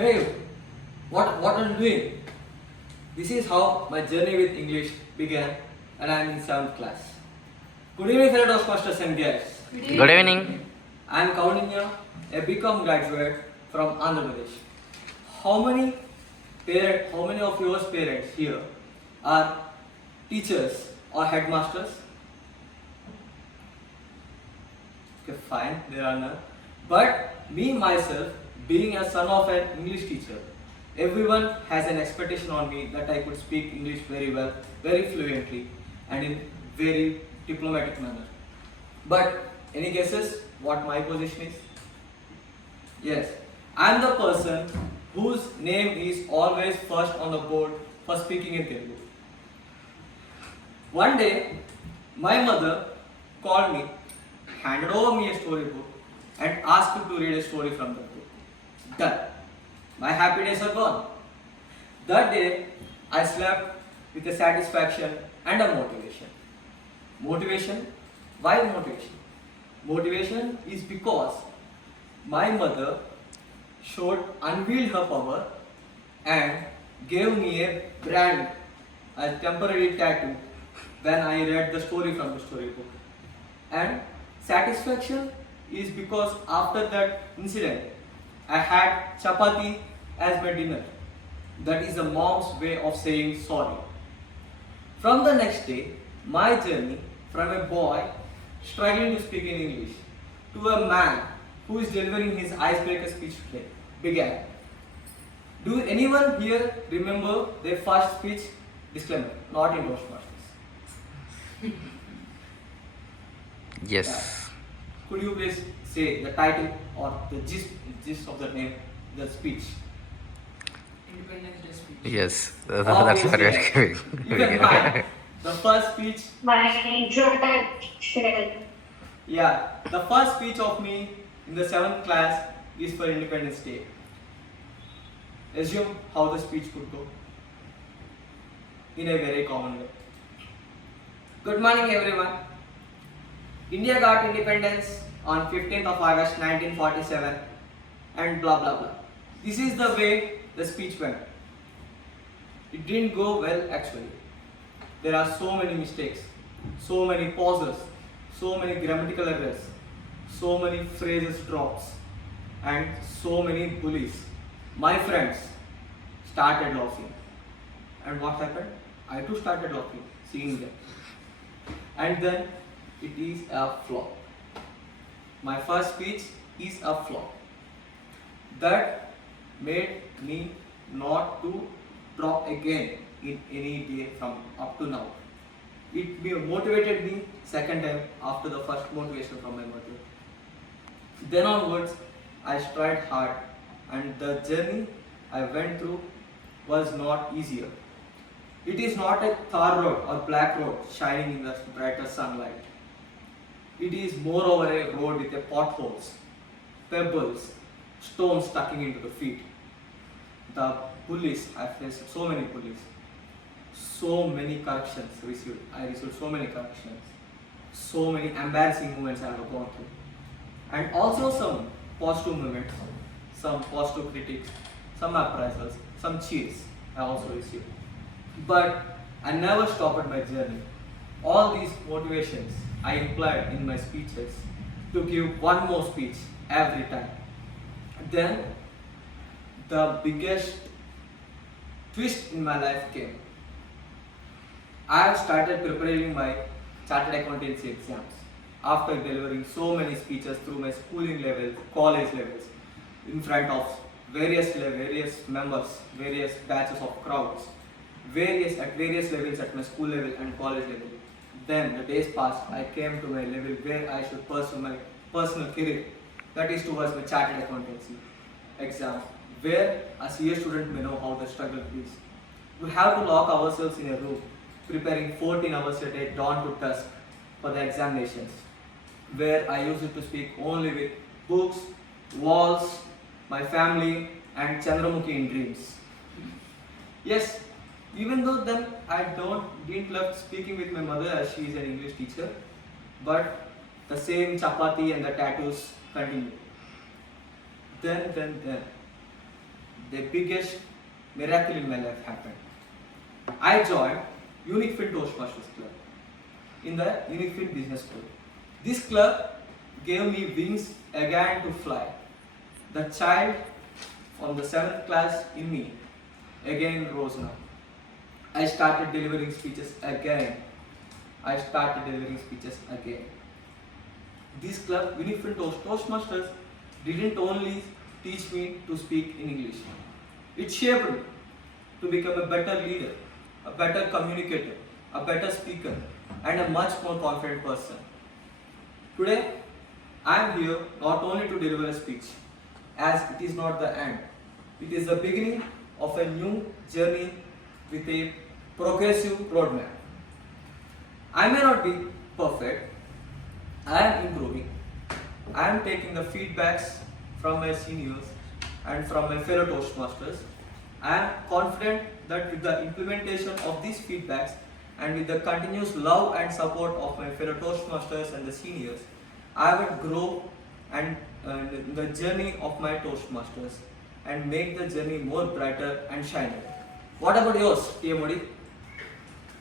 Hey, what are you doing? This is how my journey with English began, and I am in 7th class. Good evening, fellow Toastmasters and guests. Good evening. I am Kowndinya, a BCom graduate from Andhra Pradesh. How many of your parents here are teachers or headmasters? Okay, fine, there are none. But me myself, being a son of an English teacher, everyone has an expectation on me that I could speak English very well, very fluently, and in very diplomatic manner. But any guesses what my position is? Yes, I am the person whose name is always first on the board for speaking in Telugu. One day, my mother called me, handed over me a storybook, and asked me to read a story from the book. Done. My happy days are gone. That day, I slept with a satisfaction and a motivation. Motivation? Why motivation? Motivation is because my mother unveiled her power and gave me a temporary tattoo when I read the story from the storybook. And satisfaction is because after that incident, I had chapati as my dinner. That is a mom's way of saying sorry. From the next day, my journey from a boy struggling to speak in English to a man who is delivering his icebreaker speech today began. Do anyone here remember their first speech? Disclaimer, not in Toastmasters. Yes. Could you please say the title or the gist of the name, the speech? Independence Day speech. Yes. That's what Obviously, we're even mine. The first speech, My introduction. yeah, the first speech of me in the 7th class is for Independence Day. Assume how the speech could go in a very common way. Good morning, everyone. India got independence on 15th of August 1947 and blah blah blah. This is the way the speech went. It didn't go well actually. There are so many mistakes, so many pauses, so many grammatical errors, so many phrases drops, and so many bullies. My friends started laughing. And what happened? I too started laughing, seeing them. And then it is a flop. My first speech is a flop. That made me not to drop again in any day from up to now. It motivated me second time after the first motivation from my mother. Then onwards, I tried hard, and the journey I went through was not easier. It is not a tar road or black road shining in the brighter sunlight. It is moreover a road with a potholes, pebbles, stones stucking into the feet. The bullies, I faced so many bullies, so many corrections received. I received so many corrections, so many embarrassing moments I have gone through, and also some positive moments, some positive critics, some appraisals, some cheers I also received. But I never stopped my journey. All these motivations I implied in my speeches to give one more speech every time. Then the biggest twist in my life came. I have started preparing my chartered accountancy exams after delivering so many speeches through my schooling level, college levels, in front of various members, various batches of crowds, at various levels at my school level and college level. Then the days passed, I came to my level where I should pursue my personal career, that is towards my chartered accountancy exam, where a CA student may know how the struggle is. We have to lock ourselves in a room, preparing 14 hours a day, dawn to dusk, for the examinations, where I used to speak only with books, walls, my family, and Chandramukhi in dreams. Yes, even though then I didn't love speaking with my mother as she is an English teacher, but the same chapati and the tattoos continue. Then, the biggest miracle in my life happened. I joined Uniqfin Toastmasters Club in the Uniqfin Business School. This club gave me wings again to fly. The child from the 7th class in me again rose now. I started delivering speeches again. This club, Uniqfin Toastmasters, didn't only teach me to speak in English. It shaped me to become a better leader, a better communicator, a better speaker, and a much more confident person. Today, I am here not only to deliver a speech, as it is not the end. It is the beginning of a new journey with a progressive roadmap. I may not be perfect. I am improving. I am taking the feedbacks from my seniors and from my fellow Toastmasters. I am confident that with the implementation of these feedbacks and with the continuous love and support of my fellow Toastmasters and the seniors, I will grow and the journey of my Toastmasters and make the journey more brighter and shinier. What about yours, TM Modi?